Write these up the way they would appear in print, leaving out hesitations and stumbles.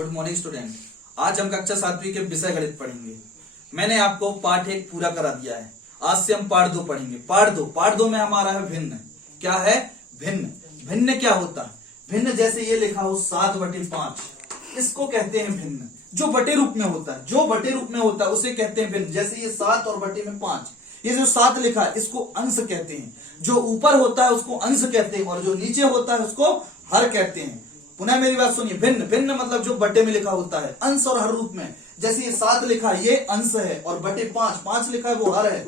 Good morning student. आज हम कक्षा 7वीं के विषय गणित पढ़ेंगे। मैंने आपको पाठ 1 पूरा करा दिया है। आज से हम पाठ 2 पढ़ेंगे। पाठ दो में हमारा है भिन्न। क्या है? भिन्न। भिन्न क्या होता है? भिन्न जैसे ये लिखा हो 7/5, इसको कहते हैं भिन्न। जो बटे रूप में होता है उसे कहते हैं भिन्न। जैसे ये 7 और बटे में 5, ये जो 7 लिखा है इसको अंश कहते हैं। जो ऊपर होता है उसको अंश कहते हैं और जो नीचे होता है उसको हर कहते हैं। पुनः मेरी बात सुनिए। भिन्न भिन्न मतलब जो बटे में लिखा होता है, अंश और हर रूप में। जैसे ये 7 लिखा है ये अंश है और बटे 5 लिखा है वो हर है।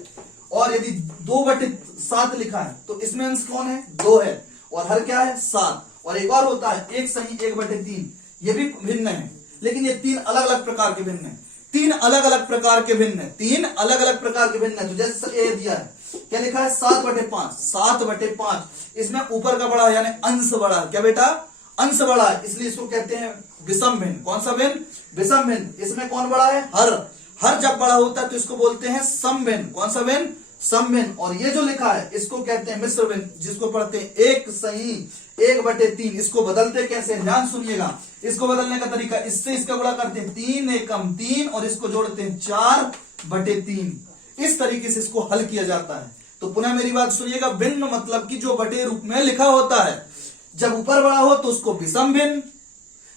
और यदि 2/7 लिखा है तो इसमें अंश कौन है? 2 है और हर क्या है? 7। और एक और होता है 1 सही 1/3, ये भी भिन्न है। लेकिन ये 3 अलग अलग प्रकार के भिन्न है। 3 अलग अलग प्रकार के भिन्न है। तो जैसे ये दिया है, क्या लिखा है? 7/5। इसमें ऊपर का बड़ा यानी अंश बड़ा। क्या बेटा? अंश बड़ा है, इसलिए इसको कहते हैं विषम भिन्न। कौन सा भिन्न? विषम भिन्न। इसमें कौन बड़ा है? हर जब बड़ा होता है तो इसको बोलते हैं सम भिन्न। कौन सा भिन्न? सम भिन्न। और ये जो लिखा है इसको कहते हैं मिश्र भिन्न, जिसको पढ़ते हैं 1 सही 1/3। इसको बदलते कैसे? ध्यान सुनिएगा। इसको बदलने का तरीका, इससे इसका गुणा करते हैं 3 एकम 3 और इसको जोड़ते हैं 4/3। इस तरीके से इसको हल किया जाता है। तो पुनः मेरी बात सुनिएगा। भिन्न मतलब कि जो बटे रूप में लिखा होता है, जब ऊपर बड़ा हो तो उसको विषम भिन्न,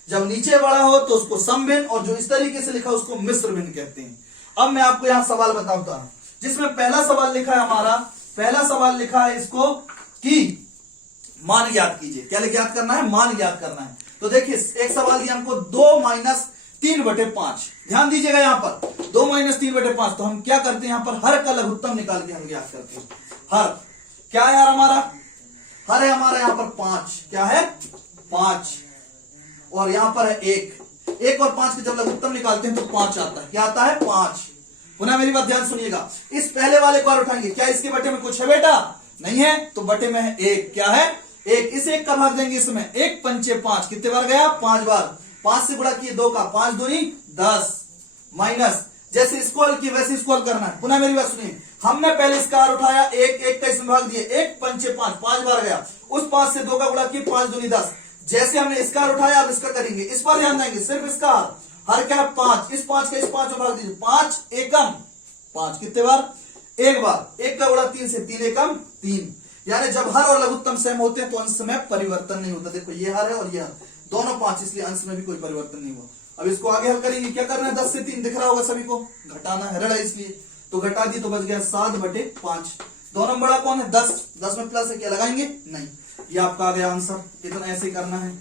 जब नीचे बड़ा हो तो उसको सम भिन्न, और जो इस तरीके से लिखा उसको मिश्र भिन्न कहते हैं। अब मैं आपको यहां सवाल बताता हूं, जिसमें पहला सवाल लिखा है हमारा, पहला सवाल लिखा है इसको कि मान ज्ञात कीजिए। क्या ज्ञात करना है? मान ज्ञात करना है। तो देखिए एक सवाल दिया हमको 2 - 3/5। ध्यान दीजिएगा यहां पर 2 - 3/5। तो हम क्या करते हैं? यहां पर हर का लघुत्तम निकाल के हम ज्ञात करते हैं। हर क्या है यार हमारा? हर है हमारा यहां पर 5। क्या है? 5। और यहां पर है 1 और 5 के जब लघुत्तम निकालते हैं तो 5 आता है। क्या आता है? 5। पुनः मेरी बात ध्यान सुनिएगा। इस पहले वाले को और उठाएंगे। क्या इसके बटे में कुछ है बेटा? नहीं है, तो बटे में है 1। क्या है? 1। इस 1 का भाग देंगे इसमें। 1 पंचे 5, कितने बार गया? 5 बार। 5 से गुणा किए 2 का, 5 दूनी 10 माइनस, जैसे स्क्वायर किए वैसे स्क्वायर करना है। पुनः मेरी बात सुनिए। हमने पहले इसका आर उठाया, 1 का इसमें भाग दिए, 1 पंचे 5 बार गया। उस 5 से 2 का गुणा किए, 5 दूनी 10। जैसे हमने इसका आर उठाया अब इसका करेंगे। इस पर ध्यान देंगे, सिर्फ इसका हर क्या है? 5। इस 5 का इस 5 में भाग दीजिए। 5 एकम 5, कितने बार? 1 बार। 1 का गुणा 3 से 3 एकम 3। यानी जब हर और लघुत्तम सेम होते हैं तो अंश में परिवर्तन नहीं होता। देखो ये हर है और ये हर, दोनों 5, इसलिए अंश में भी कोई परिवर्तन नहीं हुआ। अब इसको आगे हल करेंगे। क्या करना है? 10 से 3 दिख रहा होगा सभी को, घटाना है, रड़ा इसलिए तो घटा दी तो बच गया 7/5। दोनों बड़ा कौन है? 10 में प्लस है, क्या लगाएंगे? नहीं। ये आपका आ गया आंसर। इतना ऐसे करना है।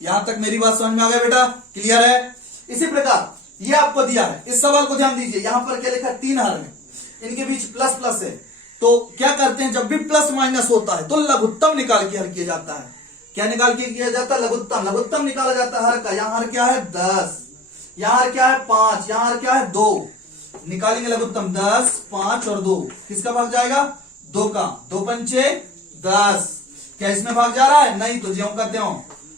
यहां तक मेरी बात समझ में आ गया बेटा? क्लियर है? इसी प्रकार ये आपको दिया है, इस सवाल को ध्यान दीजिए। यहां पर क्या लिखा है? 3 हर में, इनके बीच प्लस प्लस है। तो क्या करते हैं? जब भी प्लस माइनस होता है तो लघुत्तम निकाल के हल किया जाता है। क्या निकाल के किया जाता है? लघुत्तम निकाला जाता है हर का। यहां हर क्या है? 10। यहां हर क्या है? 5। यहां हर क्या है? 2। निकालेंगे लघुत्तम 10, 5 और 2। किसका भाग जाएगा? 2 का। 2 पंचे 10। क्या इसमें भाग जा रहा है? नहीं, तो ज्यों का त्यों।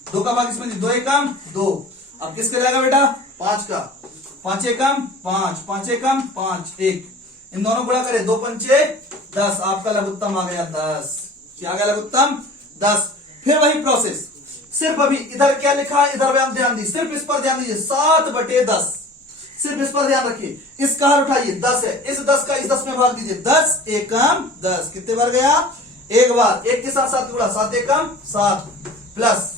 2 का भाग इसमें 2 एकम 2। अब किसका जाएगा बेटा? 5 का। 5 एकम 5, 5 एकम 5, 1। इन दोनों गुणा करें, 2 पंचे 10। आपका लघुत्तम आ गया 10। क्या आ गया? लघुत्तम 10। फिर वही प्रोसेस, सिर्फ अभी इधर क्या लिखा है? इधर आप ध्यान दीजिए, सिर्फ इस पर ध्यान दीजिए। 7/10, सिर्फ इस पर ध्यान रखिए। इसका हर उठाइए, 10 है। इस 10 का इस 10 में भाग दीजिए। 10 एकम 10, कितने बार गया? 1 बार। 1 के साथ 7 गुणा, 7 एकम 7 प्लस,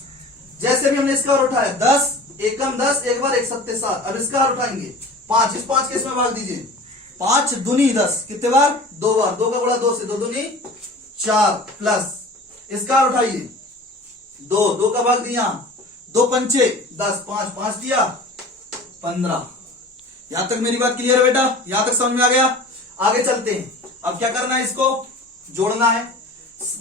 जैसे भी हमने इसका हर उठाया 10 एकम 10, 1 बार 1 7 7। अब इसका हर उठाएंगे 5। इस 5 के इसमें भाग दीजिए। 5 दूनी 10, कितने बार? 2 बार। 2 का गुणा 2 से 2 दूनी 4 प्लस, इसका हर उठाइए 2 का भाग दिया, 2 पंचे 10, 5 दिया 15। यहां तक मेरी बात क्लियर है बेटा? यहां तक समझ में आ गया? आगे चलते हैं। अब क्या करना है? इसको जोड़ना है।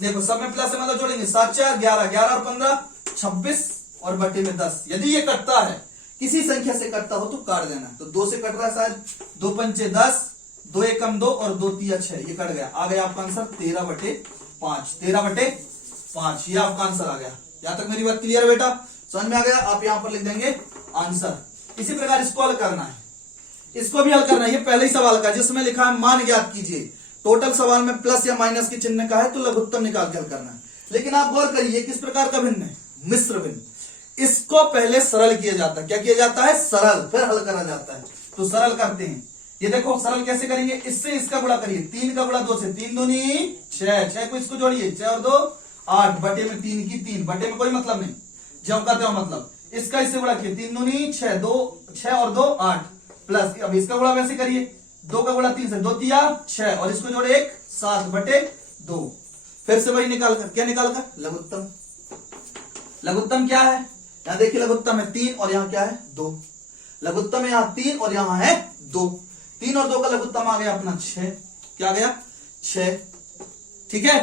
देखो सब में प्लस है मतलब जोड़ेंगे। 7 4 11, 11 और 15 26 और बटे में 10। यदि ये कटता है, किसी संख्या से कटता हो तो काट देना। तो 2 से कट रहा है शायद। 2 पंचे 10, 2 एकम 2 और 2 तिया 6, ये कट गया। आ गया आपका आंसर 13/5। 13/5, ये आपका आंसर आ गया। यहां तक मेरी बात क्लियर है बेटा? समझ में आ गया? आप यहां पर लिख देंगे आंसर। इसी प्रकार इसको हल करना है, इसको भी हल करना है। ये पहले ही सवाल का जिसमें लिखा है मान ज्ञात कीजिए। टोटल सवाल में प्लस या माइनस के चिन्ह का है तो लघुत्तम निकाल के हल करना है। लेकिन आप गौर करिए किस प्रकार का भिन्न है? मिश्र भिन्न। इसको पहले सरल किया जाता है। क्या किया जाता है? सरल, फिर हल करा जाता है। तो सरल करते हैं। ये देखो सरल कैसे करेंगे, इससे इसका गुणा करिए, 3 का गुणा 2 से, 3 दूनी 6, 6 को इसको जोड़िए, 6 और 2 8, बटे में 3 की 3, बटे में कोई मतलब नहीं, ज्यों का त्यों मतलब। इसका इससे गुणा किए, 3 दूनी 6, 6 और 2 8, प्लस अब इसका गुणा वैसे करिए, 2 का गुणा 3 से, 2 तिया 6 और इसको जोड़े 1, 7 बटे 2। फिर से वही निकाल कर, क्या निकाल कर? लघुत्तम। लघुत्तम क्या है? यहां देखिए लघुत्तम है 3 और यहां क्या है? 2। लघुत्तम है यहां 3 और यहां है 2। 3 और 2 का लघुत्तम आ गया अपना 6। क्या आ गया? 6। ठीक है,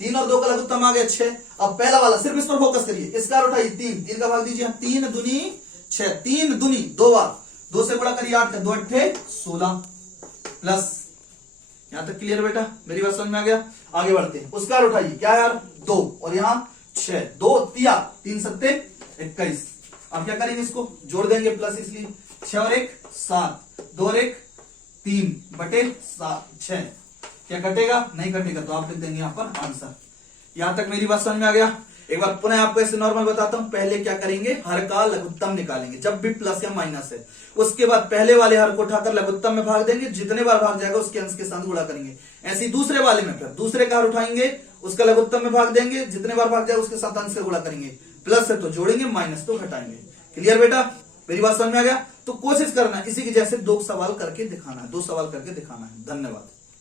3 और 2 का लघुत्तम आ गया 6। अब पहला वाला सिर्फ इस पर फोकस करिए, इसका उठाइए 3, 3 का भाग दीजिए, 3 दूनी 6, 3 दूनी 2 बार, 2 से गुणा करिए 8 का, 2 अट्ठे 16, प्लस। यहां तक क्लियर बेटा? मेरी बात समझ में आ गया? आगे बढ़ते हैं। उसका उठाइए, क्या यार? 2 और यहां 6, 2 तिया 3 सत्ते 21। अब क्या करेंगे? इसको जोड़ देंगे, प्लस इसलिए 6 और 1 7, 2 और 1 3 बटे 6। क्या कटेगा? नहीं कटेगा, तो आप लिख देंगे यहां पर आंसर। यहां तक मेरी बात समझ में आ गया? एक बार पुनः आपको ऐसे नॉर्मल बताता हूं। पहले क्या करेंगे? हर का लघुत्तम निकालेंगे, जब भी प्लस या माइनस है। उसके बाद पहले वाले हर को उठाकर लघुत्तम में भाग देंगे, जितने बार भाग जाएगा उसके अंश के साथ गुणा करेंगे। ऐसे ही दूसरे वाले में फिर दूसरे का हर उठाएंगे, उसका लघुत्तम में भाग देंगे, जितने बार भाग जाएगा उसके साथ अंश से गुणा करेंगे। प्लस है तो जोड़ेंगे, माइनस तो घटाएंगे। क्लियर बेटा? मेरी बात समझ में आ गया? तो कोशिश करना इसी के जैसे 2 सवाल करके दिखाना है, 2 सवाल करके दिखाना है। धन्यवाद।